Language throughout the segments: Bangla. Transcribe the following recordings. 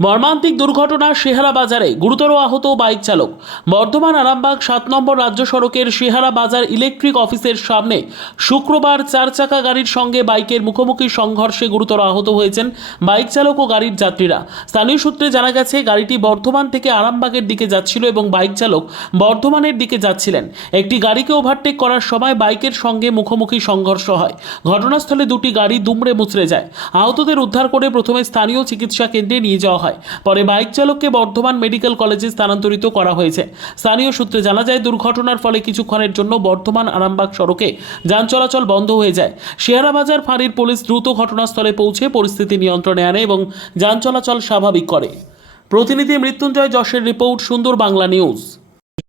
মর্মান্তিক দুর্ঘটনা শেহারা বাজারে গুরুতর আহত বাইক চালক। বর্ধমান আরামবাগ সাত নম্বর রাজ্য সড়কের শেহারা বাজার ইলেকট্রিক অফিসের সামনে শুক্রবার চার চাকা গাড়ির সঙ্গে বাইকের মুখোমুখি সংঘর্ষে গুরুতর আহত হয়েছেন বাইক চালক ও গাড়ির যাত্রীরা। স্থানীয় সূত্রে জানা গেছে, গাড়িটি বর্ধমান থেকে আরামবাগের দিকে যাচ্ছিল এবং বাইক চালক বর্ধমানের দিকে যাচ্ছিলেন। একটি গাড়িকে ওভারটেক করার সময় বাইকের সঙ্গে মুখোমুখি সংঘর্ষ হয়। ঘটনাস্থলে দুটি গাড়ি দুমড়ে মুচড়ে যায়। আহতদের উদ্ধার করে প্রথমে স্থানীয় চিকিৎসা কেন্দ্রে নিয়ে যাওয়া হয়। পরে বাইক চালককে বর্ধমান মেডিকেল কলেজে স্থানান্তরিত করা হয়েছে। স্থানীয় সূত্রে জানা যায়, দুর্ঘটনার ফলে কিছুক্ষণের জন্য বর্ধমান আরামবাগ সড়কে যান চলাচল বন্ধ হয়ে যায়। শেয়ারাবাজার ফাঁড়ির পুলিশ দ্রুত ঘটনাস্থলে পৌঁছে পরিস্থিতি নিয়ন্ত্রণে আনে এবং যান চলাচল স্বাভাবিক করে। প্রতিনিধি মৃত্যুঞ্জয় যশের রিপোর্ট, সুন্দর বাংলা নিউজ।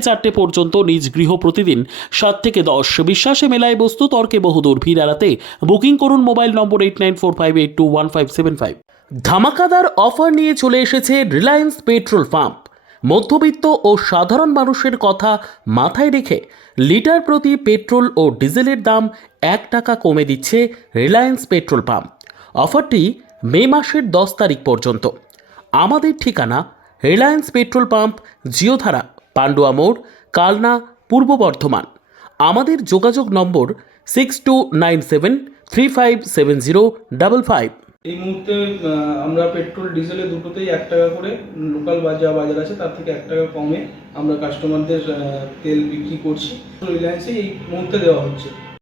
চারটে পর্যন্ত নিজ গৃহ প্রতিদিন সাত থেকে দশ। বিশ্বাসে মেলায় বস্তু, তর্কে বহুদূর। ভিড় এড়াতে বুকিং করুন mobile number eight nine four five eight two one five seven five. ধামাকাদার offer নিয়ে চলে এসেছে রিলায়েন্স পেট্রোল পাম্প। মধ্যবিত্ত ও সাধারণ মানুষের কথা মাথায় রেখে লিটার প্রতি পেট্রোল ও ডিজেলের দাম এক টাকা কমে দিচ্ছে রিলায়েন্স পেট্রোল পাম্প। অফারটি মে মাসের দশ তারিখ পর্যন্ত। আমাদের ঠিকানা রিলায়েন্স পেট্রোল পাম্প, জিওধারা পান্ডুয়া মোড়, কালনা, পূর্ব বর্ধমান। আমাদের যোগাযোগ number six two nine seven three five seven zero double five এই মুহূর্তে আমরা পেট্রোল, ডিজেলে দুটোতেই এক টাকা করে লোকাল বাজার বাজার আছে, তার থেকে এক টাকা কমে আমরা কাস্টমারদের তেল বিক্রি করছি। রিলায়েন্সে এই মুহূর্তে দেওয়া হচ্ছে।